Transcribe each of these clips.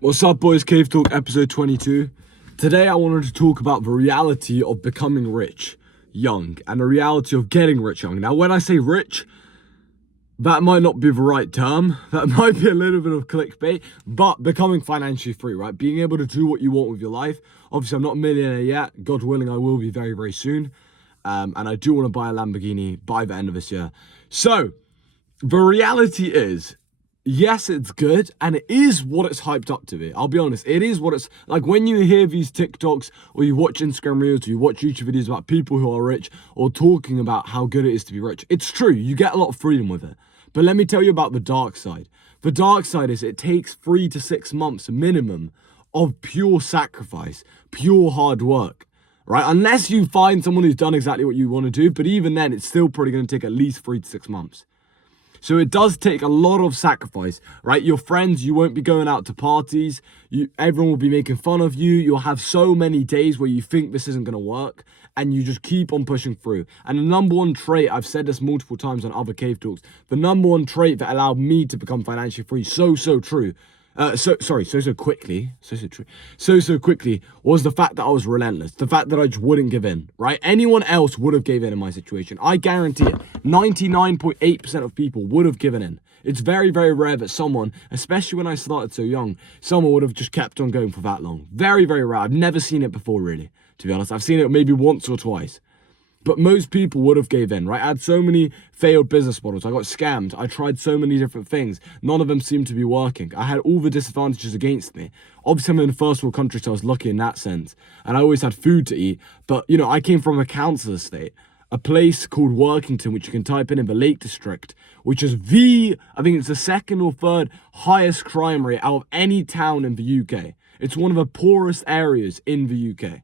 What's up, boys? Cave Talk episode 22. Today I wanted to talk about the reality of becoming rich young and the reality of getting rich young. Now, when I say rich, that might not be the right term. That might be a little bit of clickbait, but becoming financially free, right? Being able to do what you want with your life. Obviously, I'm not a millionaire yet. God willing, I will be very, very soon. And I do want to buy a Lamborghini by the end of this year. So, the reality is, yes, it's good, and it is what it's hyped up to be. I'll be honest, it is what it's like when you hear these TikToks or you watch Instagram Reels or you watch YouTube videos about people who are rich or talking about how good it is to be rich. It's true, you get a lot of freedom with it. But let me tell you about the dark side. The dark side is it takes 3 to 6 months minimum of pure sacrifice, pure hard work, right? Unless you find someone who's done exactly what you want to do, but even then, it's still probably going to take at least 3 to 6 months. So it does take a lot of sacrifice, right? Your friends, you won't be going out to parties. Everyone will be making fun of you. You'll have so many days where you think this isn't going to work and you just keep on pushing through. And the number one trait, I've said this multiple times on other cave talks, the number one trait that allowed me to become financially free so quickly was the fact that I was relentless, the fact that I just wouldn't give in, right? Anyone else would have gave in my situation. I guarantee it, 99.8% of people would have given in. It's very, very rare that someone, especially when I started so young, someone would have just kept on going for that long. Very, very rare. I've never seen it before, really, to be honest. I've seen it maybe once or twice. But most people would have gave in, right? I had so many failed business models. I got scammed. I tried so many different things. None of them seemed to be working. I had all the disadvantages against me. Obviously, I'm in a first world country, so I was lucky in that sense. And I always had food to eat. But, I came from a council estate, a place called Workington, which you can type in the Lake District, which is I think it's the second or third highest crime rate out of any town in the UK. It's one of the poorest areas in the UK.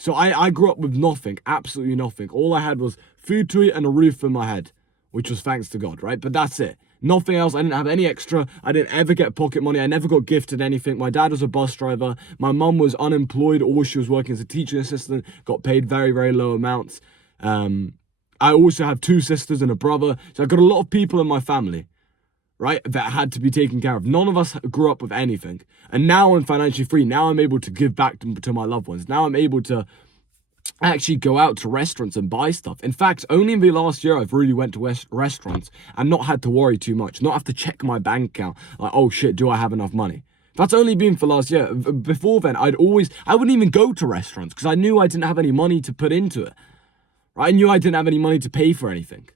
So I grew up with nothing, absolutely nothing. All I had was food to eat and a roof over my head, which was thanks to God, right? But that's it. Nothing else. I didn't have any extra. I didn't ever get pocket money. I never got gifted anything. My dad was a bus driver. My mum was unemployed, or she was working as a teaching assistant, got paid very, very low amounts. I also have 2 sisters and a brother. So I've got a lot of people in my family, right, that had to be taken care of. None of us grew up with anything. And now I'm financially free. Now I'm able to give back to my loved ones. Now I'm able to actually go out to restaurants and buy stuff. In fact, only in the last year I've really went to restaurants and not had to worry too much. Not have to check my bank account. Like, oh shit, do I have enough money? That's only been for last year. Before then, I wouldn't even go to restaurants because I knew I didn't have any money to put into it. I knew I didn't have any money to pay for anything.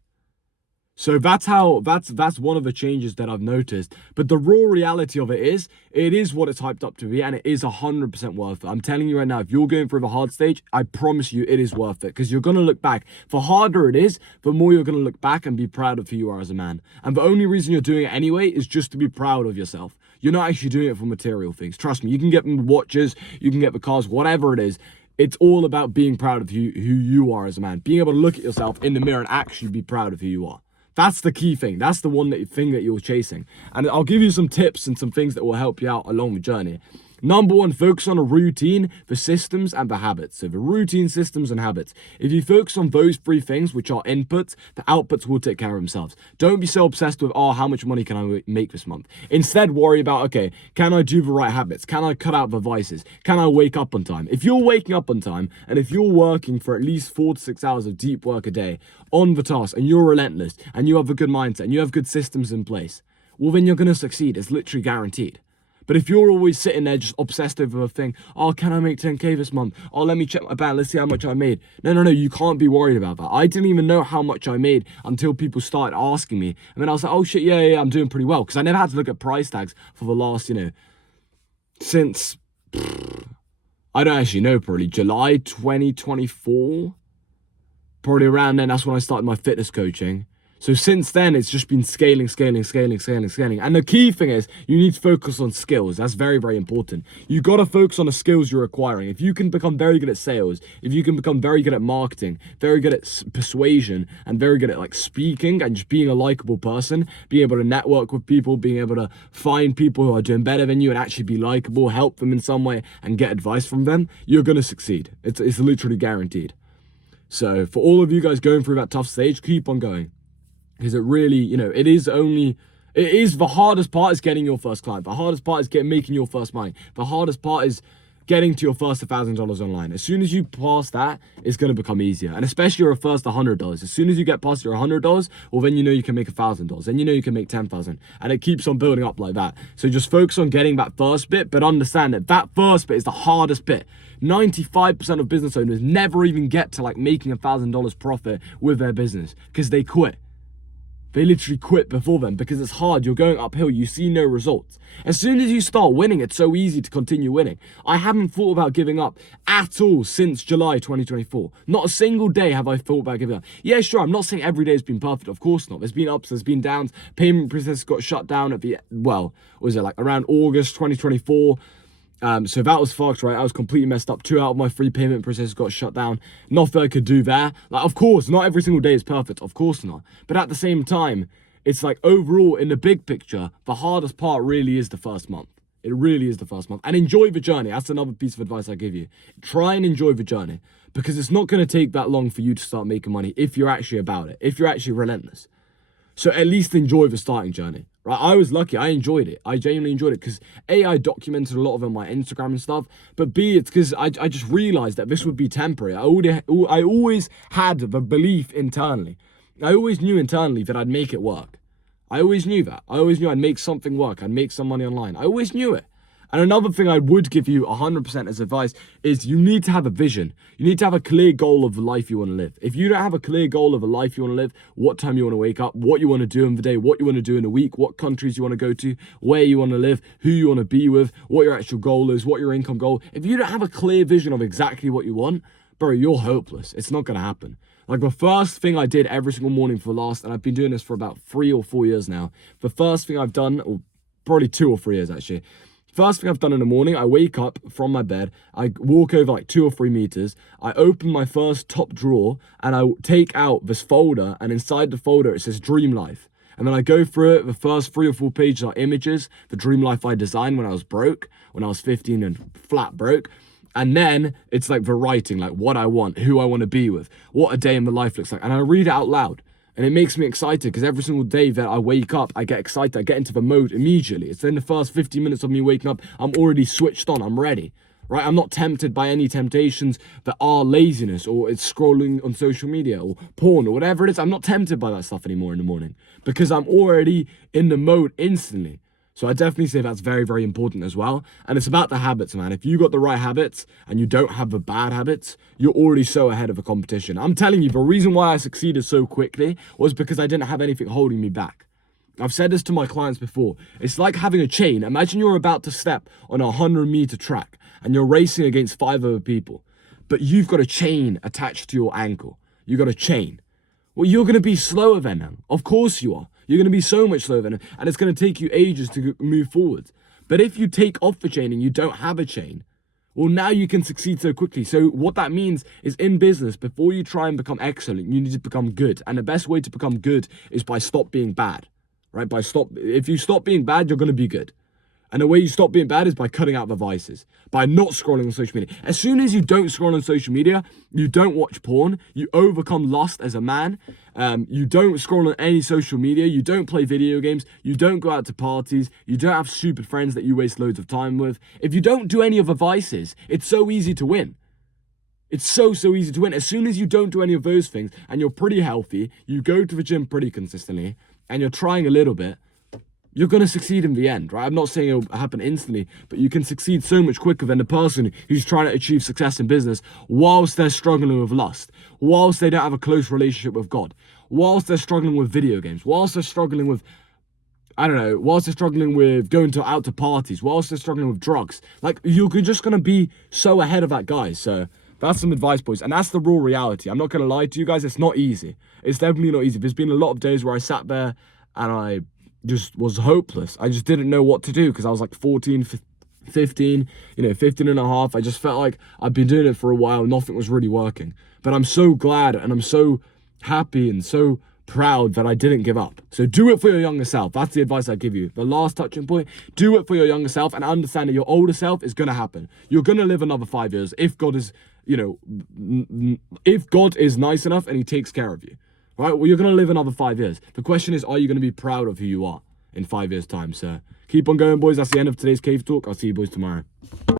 So that's one of the changes that I've noticed. But the raw reality of it is what it's hyped up to be, and it is 100% worth it. I'm telling you right now, if you're going through the hard stage, I promise you it is worth it, because you're going to look back. The harder it is, the more you're going to look back and be proud of who you are as a man. And the only reason you're doing it anyway is just to be proud of yourself. You're not actually doing it for material things. Trust me, you can get the watches, you can get the cars, whatever it is. It's all about being proud of who you are as a man. Being able to look at yourself in the mirror and actually be proud of who you are. That's the key thing. That's the thing that you're chasing. And I'll give you some tips and some things that will help you out along the journey. Number 1, focus on a routine, the systems, and the habits. So the routine, systems, and habits. If you focus on those 3 things, which are inputs, the outputs will take care of themselves. Don't be so obsessed with, how much money can I make this month? Instead, worry about, okay, can I do the right habits? Can I cut out the vices? Can I wake up on time? If you're waking up on time, and if you're working for at least 4 to 6 hours of deep work a day on the task, and you're relentless, and you have a good mindset, and you have good systems in place, well, then you're going to succeed. It's literally guaranteed. But if you're always sitting there just obsessed over a thing, can I make 10k this month? Let me check my bank, let's see how much I made. No, you can't be worried about that. I didn't even know how much I made until people started asking me. And then I was like, oh shit, yeah, I'm doing pretty well. Because I never had to look at price tags for the last, since, I don't actually know, probably July 2024. Probably around then, that's when I started my fitness coaching. So since then, it's just been scaling. And the key thing is, you need to focus on skills. That's very, very important. You got to focus on the skills you're acquiring. If you can become very good at sales, if you can become very good at marketing, very good at persuasion, and very good at speaking and just being a likable person, being able to network with people, being able to find people who are doing better than you and actually be likable, help them in some way and get advice from them, you're going to succeed. It's literally guaranteed. So for all of you guys going through that tough stage, keep on going. Because it really, it is only It is the hardest part is getting your first client. The hardest part is making your first money. The hardest part is getting to your first $1,000 online. As soon as you pass that, it's going to become easier. And especially your first $100. As soon as you get past your $100, well, then you know you can make $1,000. Then you know you can make $10,000. And it keeps on building up like that. So just focus on getting that first bit, but understand that that first bit is the hardest bit. 95% of business owners never even get to like making $1,000 profit with their business because they quit. They literally quit before then because it's hard. You're going uphill. You see no results. As soon as you start winning, it's so easy to continue winning. I haven't thought about giving up at all since July 2024. Not a single day have I thought about giving up. Yeah, sure, I'm not saying every day has been perfect. Of course not. There's been ups, there's been downs. Payment process got shut down at around August 2024. So that was fucked, right? I was completely messed up. 2 out of my 3 payment processes got shut down. Nothing I could do there. Like, of course, not every single day is perfect. Of course not. But at the same time, it's like overall, in the big picture, the hardest part really is the first month. It really is the first month. And enjoy the journey. That's another piece of advice I give you. Try and enjoy the journey. Because it's not going to take that long for you to start making money if you're actually about it. If you're actually relentless. So at least enjoy the starting journey, right? I was lucky. I enjoyed it. I genuinely enjoyed it because A, I documented a lot of it on my Instagram and stuff. But B, it's because I just realized that this would be temporary. I always had the belief internally. I always knew internally that I'd make it work. I always knew that. I always knew I'd make something work. I'd make some money online. I always knew it. And another thing I would give you 100% as advice is you need to have a vision. You need to have a clear goal of the life you want to live. If you don't have a clear goal of the life you want to live, what time you want to wake up, what you want to do in the day, what you want to do in a week, what countries you want to go to, where you want to live, who you want to be with, what your actual goal is, what your income goal. If you don't have a clear vision of exactly what you want, bro, you're hopeless. It's not going to happen. Like the first thing I did every single morning and I've been doing this for about 3 or 4 years now. The first thing I've done, or probably 2 or 3 years actually, first thing I've done in the morning, I wake up from my bed, I walk over like 2 or 3 meters, I open my first top drawer and I take out this folder, and inside the folder it says Dream Life. And then I go through it. The first 3 or 4 pages are images, the dream life I designed when I was broke, when I was 15 and flat broke. And then it's like the writing, like what I want, who I want to be with, what a day in the life looks like. And I read it out loud. And it makes me excited because every single day that I wake up, I get excited. I get into the mode immediately. It's in the first 15 minutes of me waking up, I'm already switched on. I'm ready, right? I'm not tempted by any temptations that are laziness or it's scrolling on social media or porn or whatever it is. I'm not tempted by that stuff anymore in the morning because I'm already in the mode instantly. So I definitely say that's very, very important as well. And it's about the habits, man. If you got the right habits and you don't have the bad habits, you're already so ahead of the competition. I'm telling you, the reason why I succeeded so quickly was because I didn't have anything holding me back. I've said this to my clients before. It's like having a chain. Imagine you're about to step on a 100-meter track and you're racing against 5 other people, but you've got a chain attached to your ankle. You got a chain. Well, you're going to be slower than them. Of course you are. You're going to be so much slower than them, and it's going to take you ages to move forward. But if you take off the chain and you don't have a chain, well, now you can succeed so quickly. So what that means is in business, before you try and become excellent, you need to become good. And the best way to become good is by stop being bad, right? If you stop being bad, you're going to be good. And the way you stop being bad is by cutting out the vices, by not scrolling on social media. As soon as you don't scroll on social media, you don't watch porn, you overcome lust as a man, you don't scroll on any social media, you don't play video games, you don't go out to parties, you don't have stupid friends that you waste loads of time with. If you don't do any of the vices, it's so easy to win. It's so easy to win. As soon as you don't do any of those things and you're pretty healthy, you go to the gym pretty consistently, and you're trying a little bit, you're going to succeed in the end, right? I'm not saying it'll happen instantly, but you can succeed so much quicker than the person who's trying to achieve success in business whilst they're struggling with lust, whilst they don't have a close relationship with God, whilst they're struggling with video games, whilst they're struggling with, whilst they're struggling with going out to parties, whilst they're struggling with drugs. Like, you're just going to be so ahead of that guy. So that's some advice, boys. And that's the raw reality. I'm not going to lie to you guys. It's not easy. It's definitely not easy. There's been a lot of days where I sat there and I just was hopeless. I just didn't know what to do because I was like 14, 15, 15 and a half. I just felt like I'd been doing it for a while. Nothing was really working. But I'm so glad and I'm so happy and so proud that I didn't give up. So do it for your younger self. That's the advice I give you. The last touching point, do it for your younger self and understand that your older self is going to happen. You're going to live another 5 years if God is, if God is nice enough and he takes care of you. Right? Well, you're going to live another 5 years. The question is, are you going to be proud of who you are? in 5 years' time. So keep on going, boys. That's the end of today's cave talk. I'll see you boys tomorrow.